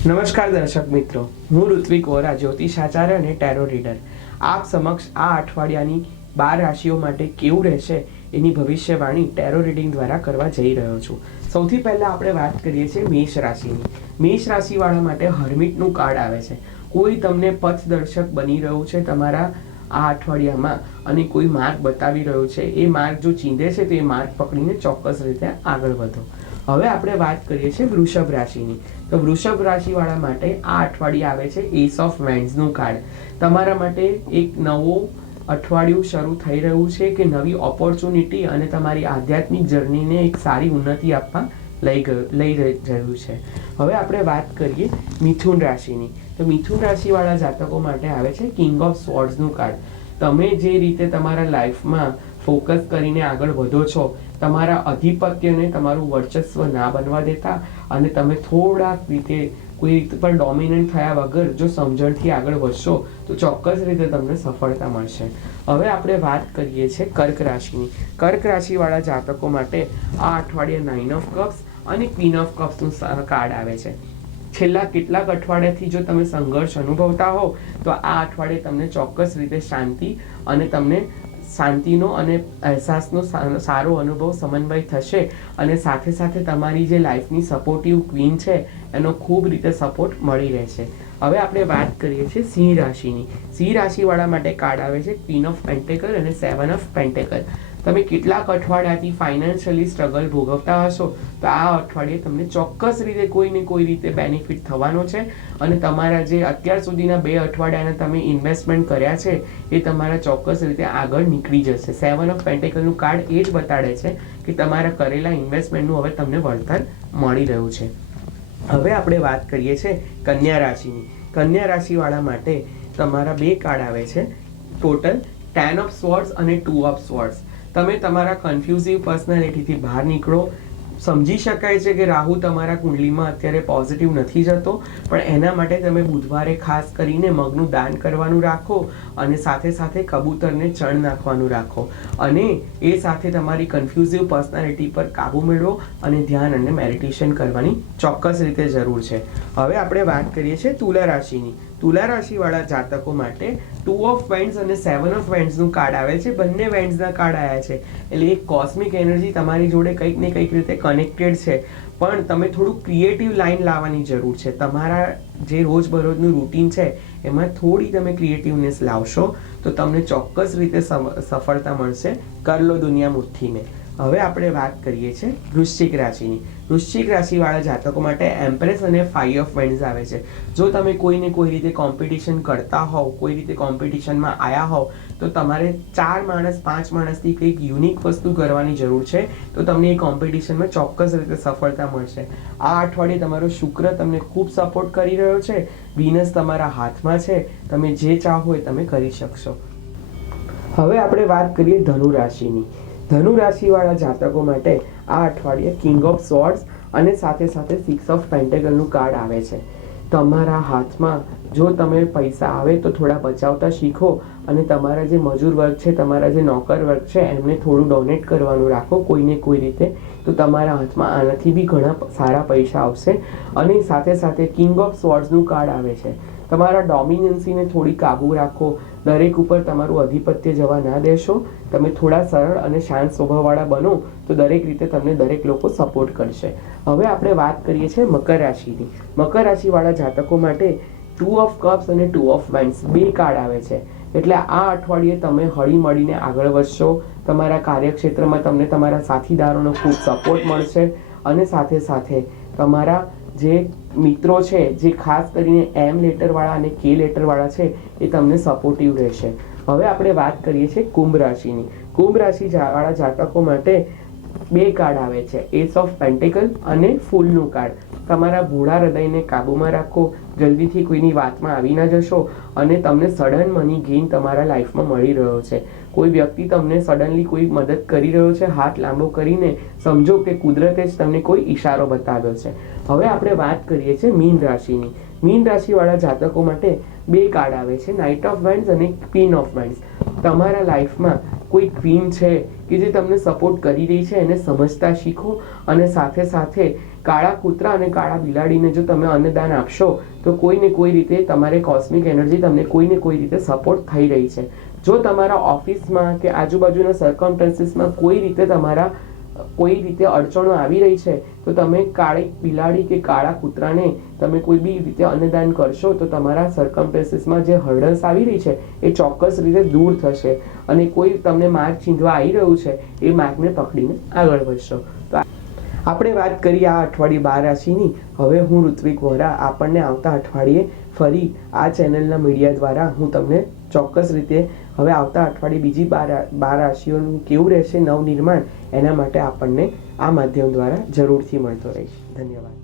નમસ્કાર દર્શક મિત્રો, હું ઋત્વિક વોરા, જ્યોતિષાચાર્ય અને ટેરો રીડર. આપ સમક્ષ આ અઠવાડિયાની 12 રાશિઓ માટે કેવું રહેશે એની ભવિષ્યવાણી ટેરો રીડિંગ દ્વારા કરવા જઈ રહ્યો છું. સૌથી પહેલાં આપણે વાત કરીએ છીએ મેષ રાશિની. મેષ રાશિવાળા માટે હર્મિટનું કાર્ડ આવે છે. કોઈ તમને પથદર્શક બની રહ્યું છે તમારા આ અઠવાડિયામાં અને કોઈ માર્ગ બતાવી રહ્યો છે. એ માર્ગ જો ચીંધે છે તો એ માર્ગ પકડીને ચોક્કસ રીતે આગળ વધો. હવે આપણે વાત કરીએ છીએ વૃષભ રાશિની. તો વૃષભ રાશિવાળા માટે આ અઠવાડિયે આવે છે એસ ઓફ વેન્ડ્સનું કાર્ડ. તમારા માટે એક નવો અઠવાડિયું શરૂ થઈ રહ્યું છે કે નવી ઓપોર્ચ્યુનિટી અને તમારી આધ્યાત્મિક જર્નીને એક સારી ઉન્નતિ આપવા લઈ રહ્યું છે. હવે આપણે વાત કરીએ મિથુન રાશિની. તો મિથુન રાશિવાળા જાતકો માટે આવે છે કિંગ ઓફ સ્વોર્ડ્સનું કાર્ડ. તમે જે રીતે તમારા લાઈફમાં ફોકસ કરીને આગળ વધો છો, તમારા અધિપત્યને તમારું વર્ચસ્વ ના બનવા દેતા અને તમે થોડાક રીતે કોઈ રીતે પર ડોમિનન્ટ થયા વગર જો સમજણથી આગળ વધશો તો ચોક્કસ રીતે તમને સફળતા મળશે. હવે આપણે વાત કરીએ છીએ કર્ક રાશિની. કર્ક રાશિવાળા જાતકો માટે આ અઠવાડિયે 9 ઓફ કપ્સ અને ક્વીન ઓફ કપ્સનું કાર્ડ આવે છે. છેલ્લા કેટલાક અઠવાડિયાથી જો તમે સંઘર્ષ અનુભવતા હો તો આ અઠવાડિયે તમને ચોક્કસ રીતે શાંતિ અને તમને શાંતિનો અને અહેસાસનો સારો અનુભવ સમન્વય થશે અને સાથે સાથે તમારી જે લાઈફની સપોર્ટિવ ક્વીન છે એનો ખૂબ રીતે સપોર્ટ મળી રહેશે. હવે આપણે વાત કરીએ છીએ સિંહ રાશિની. સિંહ રાશિવાળા માટે કાર્ડ આવે છે ક્વીન ઓફ પેન્ટેકલ અને 7 ઓફ પેન્ટેકલ. તમે કેટલાક અઠવાડિયાથી ફાઇનાન્શિયલી સ્ટ્રગલ ભોગવતા હશો તો આ અઠવાડિયે તમને ચોક્કસ રીતે કોઈ ને કોઈ રીતે બેનિફિટ થવાનો છે અને તમારા જે અત્યાર સુધીના 2 અઠવાડિયાના તમે ઇન્વેસ્ટમેન્ટ કર્યા છે એ તમારા ચોક્કસ રીતે આગળ નીકળી જશે. 7 ઓફ પેન્ટેકલનું કાર્ડ એ જ બતાડે છે કે તમારા કરેલા ઇન્વેસ્ટમેન્ટનું હવે તમને વળતર મળી રહ્યું છે. હવે આપણે વાત કરીએ છીએ કન્યા રાશિની. કન્યા રાશિવાળા માટે તમારા 2 કાર્ડ આવે છે. ટોટલ 10 ઓફ સ્વોર્ડ્સ અને 2 ઓફ સ્વોર્ડ્સ. તમે તમારા કન્ફ્યુઝિવ પર્સનાલિટીથી બહાર નીકળો. સમજી શકાય છે કે રાહુ તમારા કુંડલીમાં અત્યારે પોઝિટિવ નથી જતો, પણ એના માટે તમે બુધવારે ખાસ કરીને મગનું દાન કરવાનું રાખો અને સાથે સાથે કબૂતરને ચણ નાખવાનું રાખો અને એ સાથે તમારી કન્ફ્યુઝિવ પર્સનાલિટી પર કાબૂ મેળવો અને ધ્યાન અને મેડિટેશન કરવાની ચોક્કસ રીતે જરૂર છે. હવે આપણે વાત કરીએ છીએ તુલા રાશિની. તુલા રાશિવાળા જાતકો માટે 2 ઓફ વેન્ડ્સ અને 7 ઓફ વેન્ડ્સનું કાર્ડ આવે છે. બંને વેન્ડ્સના કાર્ડ આવ્યા છે એટલે એક કોસ્મિક એનર્જી તમારી જોડે કંઈક ને કંઈક રીતે કનેક્ટેડ છે, પણ તમે થોડું ક્રિએટિવ લાઈન લાવવાની જરૂર છે. તમારા જે રોજબરોજનું રૂટીન છે એમાં થોડી તમે ક્રિએટિવનેસ લાવશો તો તમને ચોક્કસ રીતે સફળતા મળશે. કર લો દુનિયા મુઠ્ઠી મેં. હવે આપણે વાત કરીએ છીએ વૃશ્ચિક રાશિની. વૃશ્ચિક રાશિવાળા જાતકો માટે એમ્પ્રેસ અને 5 ઓફ વેન્ડ્સ આવે છે. જો તમે કોઈને કોઈ રીતે કોમ્પિટિશન કરતા હોવ, કોઈ રીતે કોમ્પિટિશનમાં આવ્યા હોવ તો તમારે 4 માણસ 5 માણસથી કંઈક યુનિક વસ્તુ કરવાની જરૂર છે તો તમને એ કોમ્પિટિશનમાં ચોક્કસ રીતે સફળતા મળશે. આ અઠવાડિયે તમારો શુક્ર તમને ખૂબ સપોર્ટ કરી રહ્યો છે. વિનસ તમારા હાથમાં છે. તમે જે ચાહો એ તમે કરી શકશો. હવે આપણે વાત કરીએ ધનુ રાશિની. ધનુ રાશિવાળા જાતકો માટે આ અઠવાડિયે કિંગ ઓફ સ્વોર્ડ્સ અને સાથે સાથે 6 ઓફ પેન્ટેકલનું કાર્ડ આવે છે. તમારા હાથમાં જો તમે પૈસા આવે તો થોડા બચાવતા શીખો અને તમારા જે મજૂર વર્ગ છે, તમારા જે નોકર વર્ગ છે એમને થોડું ડોનેટ કરવાનું રાખો કોઈને કોઈ રીતે, તો તમારા હાથમાં આનાથી બી ઘણા સારા પૈસા આવશે. અને સાથે સાથે કિંગ ઓફ સ્વોર્ડ્સનું કાર્ડ આવે છે. તમારા ડોમિનન્સીને થોડી કાબૂ રાખો. દરેક ઉપર તમારું અધિપત્ય જવા ના દેશો. તમે થોડા સરળ અને શાંત સ્વભાવવાળા બનો તો દરેક રીતે તમને દરેક લોકો સપોર્ટ કરશે. હવે આપણે વાત કરીએ છીએ મકર રાશિની. મકર રાશિવાળા જાતકો માટે 2 ઓફ કપ્સ અને 2 ઓફ વેન્ડ્સ 2 કાર્ડ આવે છે. એટલે આ અઠવાડિયે તમે હળી મળીને આગળ વધશો. તમારા કાર્યક્ષેત્રમાં તમને તમારા સાથીદારોનો ખૂબ સપોર્ટ મળશે અને સાથે સાથે તમારા જે મિત્રો છે, જે ખાસ કરીને M લેટરવાળા અને K લેટરવાળા છે એ તમને સપોર્ટિવ રહેશે. હવે આપણે વાત કરીએ છીએ કુંભ રાશિની. કુંભ રાશિવાળા જાતકો માટે 2 કાર્ડ આવે છે. એસ ઓફ પેન્ટેકલ અને ફૂલનું કાર્ડ. તમારા ભોળા હૃદયને કાબૂમાં રાખો. જલ્દીથી કોઈની વાતમાં આવી ના જશો અને તમને સડન મની ગેઇન તમારા લાઈફમાં મળી રહ્યો છે. કોઈ વ્યક્તિ તમને સડનલી કોઈ મદદ કરી રહ્યો છે, હાથ લાંબો કરીને સમજો કે કુદરતે જ તમને કોઈ ઈશારો બતાવ્યો છે. હવે આપણે વાત કરીએ છીએ મીન રાશિની. મીન રાશિવાળા જાતકો માટે 2 કાર્ડ આવે છે. નાઇટ ઓફ વેન્ડ્સ અને ક્વીન ઓફ વેન્ડ્સ. તમારા લાઈફમાં કોઈ ક્વીન છે કે જે તમને સપોર્ટ કરી રહી છે એને સમજતા શીખો અને સાથે સાથે કાળા કૂતરા અને કાળા બિલાડીને જો તમે અન્નદાન આપશો તો કોઈને કોઈ રીતે તમારે કોસ્મિક એનર્જી તમને કોઈને કોઈ રીતે સપોર્ટ થઈ રહી છે. જો તમારા ઓફિસમાં કે આજુબાજુના સર્કમસ્ટન્સીસમાં કોઈ રીતે તમારા કોઈ રીતે અડચણો આવી રહી છે તો તમે કાળી બિલાડી કે કાળા કૂતરાને તમે કોઈ બી રીતે અન્નદાન કરશો તો તમારા સર્કમસ્ટન્સીસમાં જે હર્ડલ્સ આવી રહી છે એ ચોક્કસ રીતે દૂર થશે અને કોઈ તમને માર્ગ ચીંધવા આવી રહ્યું છે એ માર્ગને પકડીને આગળ વધશો. તો આપણે વાત કરી આ અઠવાડિયે 12 રાશિની. હવે હું ઋત્વિક વોરા આપણને આવતા અઠવાડિયે ફરી આ ચેનલના મીડિયા દ્વારા હું તમને ચોક્કસ રીતે હવે આવતા અઠવાડિયે બીજી 12 રાશિઓનું કેવું રહેશે નવનિર્માણ એના માટે આપણને આ માધ્યમ દ્વારા જરૂરથી મળતો રહીશ. ધન્યવાદ.